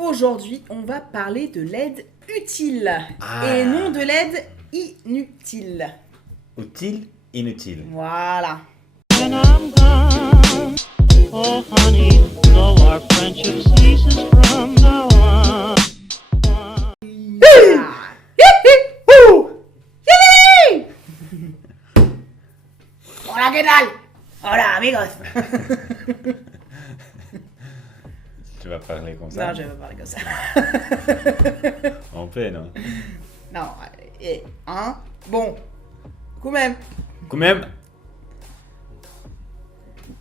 Aujourd'hui, on va parler de l'aide utile et non de l'aide inutile. Utile, inutile. Voilà. When I'm gone, oh honey, no, our friendship ceases from now on. Hola, ¿qué tal? Hola, amigos. Tu vas parler comme ça? Non, je vais pas parler comme ça. On peut, non? Non, hein? Bon, quand même. Quand même,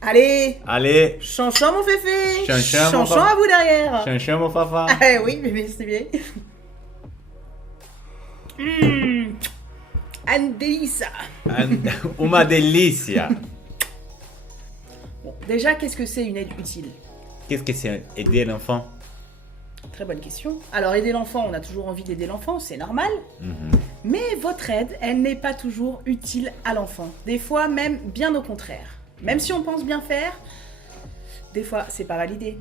Allez, allez, chanchon mon féfé. Chanchon, mon Chanchon papa. à vous derrière. chanchons mon papa. Ah oui, mais c'est bien. Une délice. Uma delícia. Bon, déjà, qu'est-ce que c'est une aide utile? Qu'est-ce que c'est aider l'enfant? Très bonne question. Alors, aider l'enfant, on a toujours envie d'aider l'enfant, c'est normal. Mais votre aide, elle n'est pas toujours utile à l'enfant. Des fois, même bien au contraire. Même si on pense bien faire, des fois, c'est pas validé.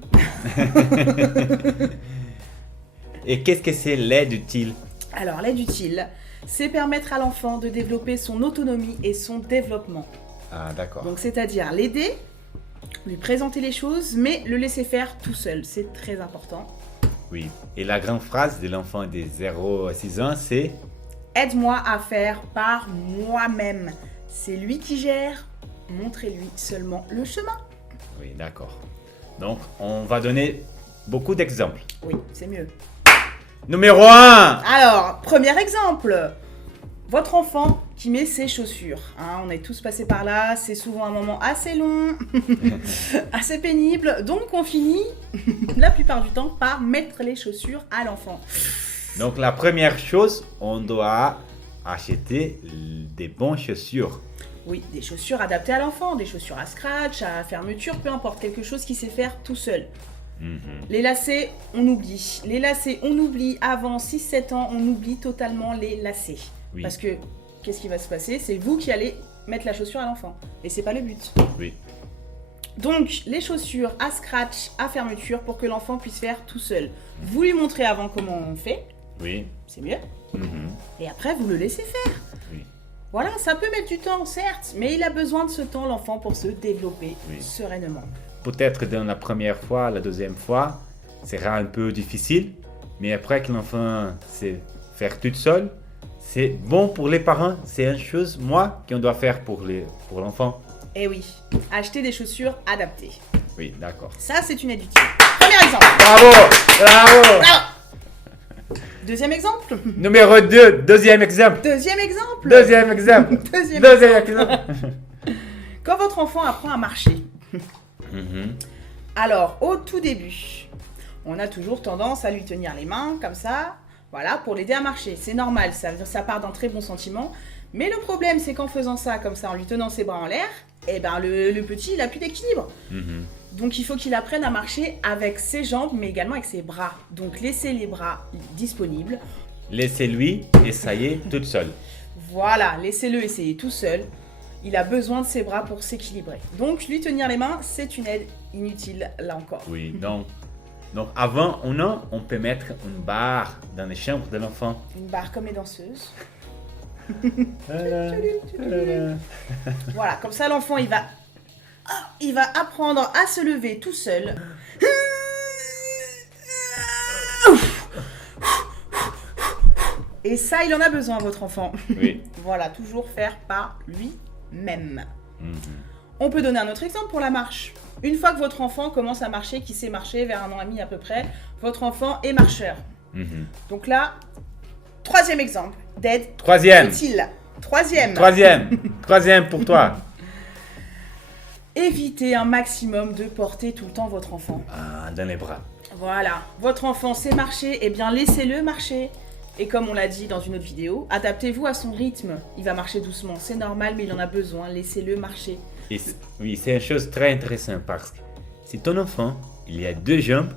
Et qu'est-ce que c'est l'aide utile? Alors, l'aide utile, c'est permettre à l'enfant de développer son autonomie et son développement. Ah, d'accord. Donc, c'est-à-dire l'aider, lui présenter les choses, mais le laisser faire tout seul. C'est très important. Oui. Et la grande phrase de l'enfant de 0 à 6 ans, c'est Aide-moi à faire par moi-même. C'est lui qui gère. Montrez-lui seulement le chemin. Oui, d'accord. Donc, on va donner beaucoup d'exemples. Oui, c'est mieux. Numéro 1. Alors, premier exemple. Votre enfant qui met ses chaussures. Hein, on est tous passés par là. C'est souvent un moment assez long, assez pénible. Donc, on finit la plupart du temps par mettre les chaussures à l'enfant. Donc, la première chose, on doit acheter des bonnes chaussures. Oui, des chaussures adaptées à l'enfant, des chaussures à scratch, à fermeture, peu importe, quelque chose qui sait faire tout seul. Les lacets, on oublie. Les lacets, on oublie. Avant 6-7 ans, on oublie totalement les lacets. Oui. Parce que, qu'est-ce qui va se passer? C'est vous qui allez mettre la chaussure à l'enfant. Et c'est pas le but. Oui. Donc, les chaussures à scratch, à fermeture, pour que l'enfant puisse faire tout seul. Vous lui montrez avant comment on fait, Oui. c'est mieux. Mhm. Et après, vous le laissez faire. Oui. Voilà, ça peut mettre du temps, certes, mais il a besoin de ce temps, l'enfant, pour se développer Oui. sereinement. Peut-être dans la première fois, la deuxième fois, ça sera un peu difficile, mais après que l'enfant sait faire tout seul, c'est bon pour les parents. C'est une chose, moi, qu'on doit faire pour l'enfant. Eh oui, acheter des chaussures adaptées. Oui, d'accord. Ça, c'est une aide utile. Premier exemple. Bravo! Bravo! Deuxième exemple. Numéro 2, deuxième exemple. Deuxième exemple. Deuxième exemple. Deuxième Deuxième exemple. Quand votre enfant apprend à marcher, alors au tout début, on a toujours tendance à lui tenir les mains comme ça, voilà, pour l'aider à marcher. C'est normal, ça part d'un très bon sentiment. Mais le problème, c'est qu'en faisant ça comme ça, en lui tenant ses bras en l'air, eh ben le petit, il a plus d'équilibre. Donc il faut qu'il apprenne à marcher avec ses jambes, mais également avec ses bras. Donc laissez les bras disponibles. Laissez-lui essayer toute seule. Voilà, laissez-le essayer tout seul. Il a besoin de ses bras pour s'équilibrer. Donc lui tenir les mains, c'est une aide inutile, là encore. Oui, donc avant, on peut mettre une barre dans les chambres de l'enfant. Une barre comme les danseuses. Voilà. Voilà, comme ça l'enfant, il va apprendre à se lever tout seul. Et ça, il en a besoin, votre enfant. Oui. Voilà, toujours faire par lui-même. On peut donner un autre exemple pour la marche. Une fois que votre enfant commence à marcher, qu'il sait marcher vers 1 an et demi à peu près, votre enfant est marcheur. Donc là, troisième exemple d'aide Troisième. utile. Troisième. Troisième pour toi. Évitez un maximum de porter tout le temps votre enfant. Ah, dans les bras. Voilà, votre enfant sait marcher, eh bien laissez-le marcher. Et comme on l'a dit dans une autre vidéo, adaptez-vous à son rythme. Il va marcher doucement, c'est normal, mais il en a besoin, laissez-le marcher. Et oui, c'est une chose très intéressante parce que si ton enfant, il y a 2 jambes,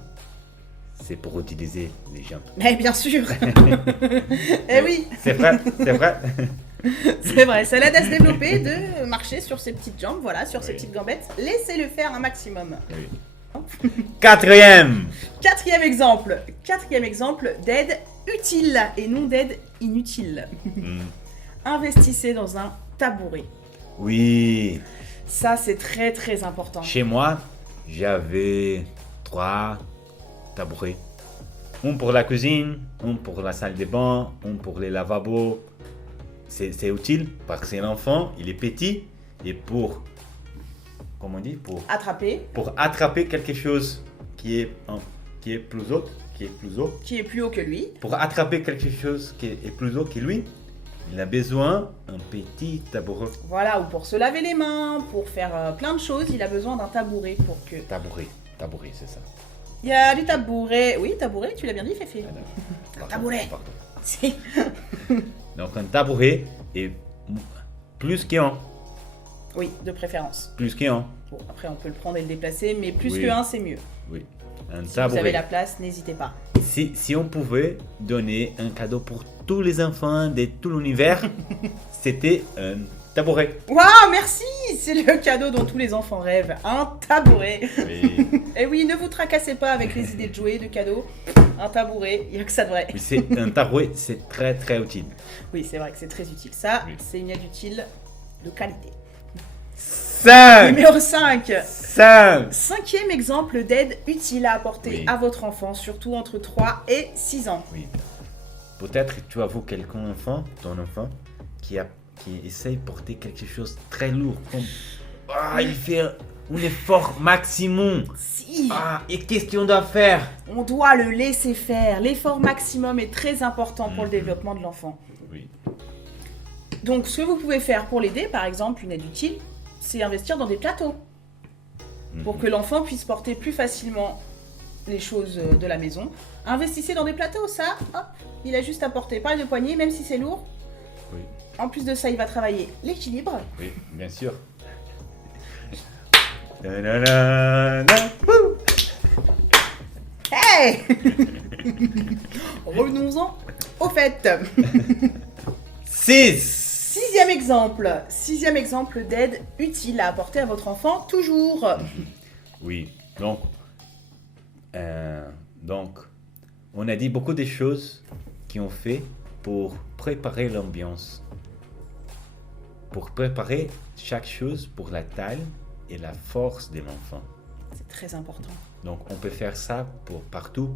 c'est pour utiliser les jambes. Mais bien sûr. Eh oui, C'est vrai, c'est vrai. c'est vrai, ça l'aide à se développer, de marcher sur ses petites jambes, voilà, sur ses Oui. petites gambettes. Laissez-le faire un maximum. Oui. Quatrième. Quatrième exemple d'aide utile et non d'aide inutile. Investissez dans un tabouret. Oui. Ça, c'est très très important. Chez moi, j'avais 3 tabourets. Un pour la cuisine, un pour la salle de bain, un pour les lavabos. C'est utile parce que l'enfant, il est petit et pour, comment on dit, pour attraper quelque chose qui est plus haut, qui est plus haut que lui. Pour attraper quelque chose qui est plus haut que lui, il a besoin d'un petit tabouret. Voilà, ou pour se laver les mains, pour faire plein de choses, il a besoin d'un tabouret pour que... Tabouret, c'est ça. Il y a du tabouret. Oui, tabouret, tu l'as bien dit, Féfé. Un tabouret. Pardon. Si. Donc un tabouret est plus qu'un. Oui, de préférence. Plus qu'un. Bon, après, on peut le prendre et le déplacer, mais plus Oui. qu'un, c'est mieux. Oui. Un Si tabouret. vous avez la place, n'hésitez pas. Si on pouvait donner un cadeau pour tous les enfants de tout l'univers, c'était un tabouret. Waouh, merci. C'est le cadeau dont tous les enfants rêvent. Un tabouret. Oui. Et oui, ne vous tracassez pas avec les idées de jouets, de cadeaux. Un tabouret, il n'y a que ça de vrai. Mais c'est un tabouret, c'est très très utile. Oui, c'est vrai que c'est très utile. Ça, Oui. c'est une aide utile de qualité. 5. Numéro 5. 5. Cinquième exemple d'aide utile à apporter Oui. à votre enfant, surtout entre 3 et 6 ans. Oui. Peut-être que tu as vu ton enfant, qui essaye de porter quelque chose de très lourd. Comme, il fait un effort maximum. Si, Et qu'est-ce qu'on doit faire? on doit le laisser faire. L'effort maximum est très important pour le développement de l'enfant. Oui. Donc, ce que vous pouvez faire pour l'aider, par exemple, une aide utile, c'est investir dans des plateaux. Pour que l'enfant puisse porter plus facilement les choses de la maison. Investissez dans des plateaux, ça, hop, il a juste à porter. Pareil de poignée, même si c'est lourd. Oui. En plus de ça, il va travailler l'équilibre. Oui, bien sûr. Na-na-na-na. Wouh. Hey. Revenons-en au fait. 6. Sixième exemple d'aide utile à apporter à votre enfant, toujours. Oui, donc, on a dit beaucoup de choses qui ont fait pour préparer l'ambiance, pour préparer chaque chose pour la taille et la force de l'enfant. C'est très important. Donc, on peut faire ça pour partout.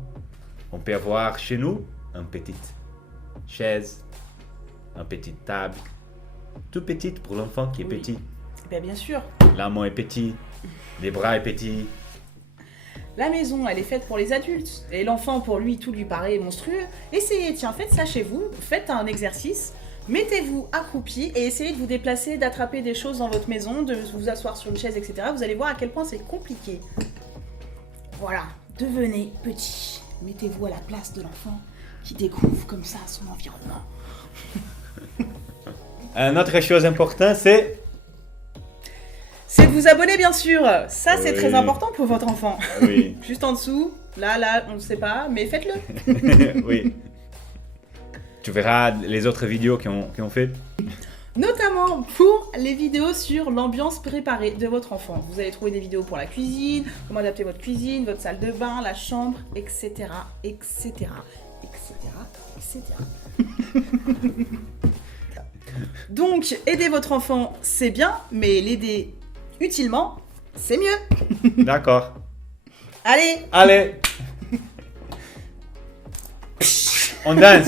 On peut avoir chez nous une petite chaise, une petite table, tout petite pour l'enfant qui est Oui. petit. Bien sûr, La main est petite, les bras est petit. la maison, elle est faite pour les adultes. Et l'enfant, pour lui, tout lui paraît monstrueux. Essayez, tiens, faites ça chez vous. Faites un exercice. Mettez-vous accroupi et essayez de vous déplacer, d'attraper des choses dans votre maison, de vous asseoir sur une chaise, etc. Vous allez voir à quel point c'est compliqué. Voilà, devenez petit. Mettez-vous à la place de l'enfant qui découvre comme ça son environnement. Une autre chose importante, c'est... C'est de vous abonner, bien sûr. Ça, c'est Oui. très important pour votre enfant. Oui. Juste en dessous, là, on ne sait pas, mais faites-le. Oui. Tu verras les autres vidéos qui ont fait. Notamment pour les vidéos sur l'ambiance préparée de votre enfant. Vous allez trouver des vidéos pour la cuisine, comment adapter votre cuisine, votre salle de bain, la chambre, etc. etc. etc. etc. Donc, aider votre enfant, c'est bien, mais l'aider utilement, c'est mieux. D'accord. Allez, Allez. On danse.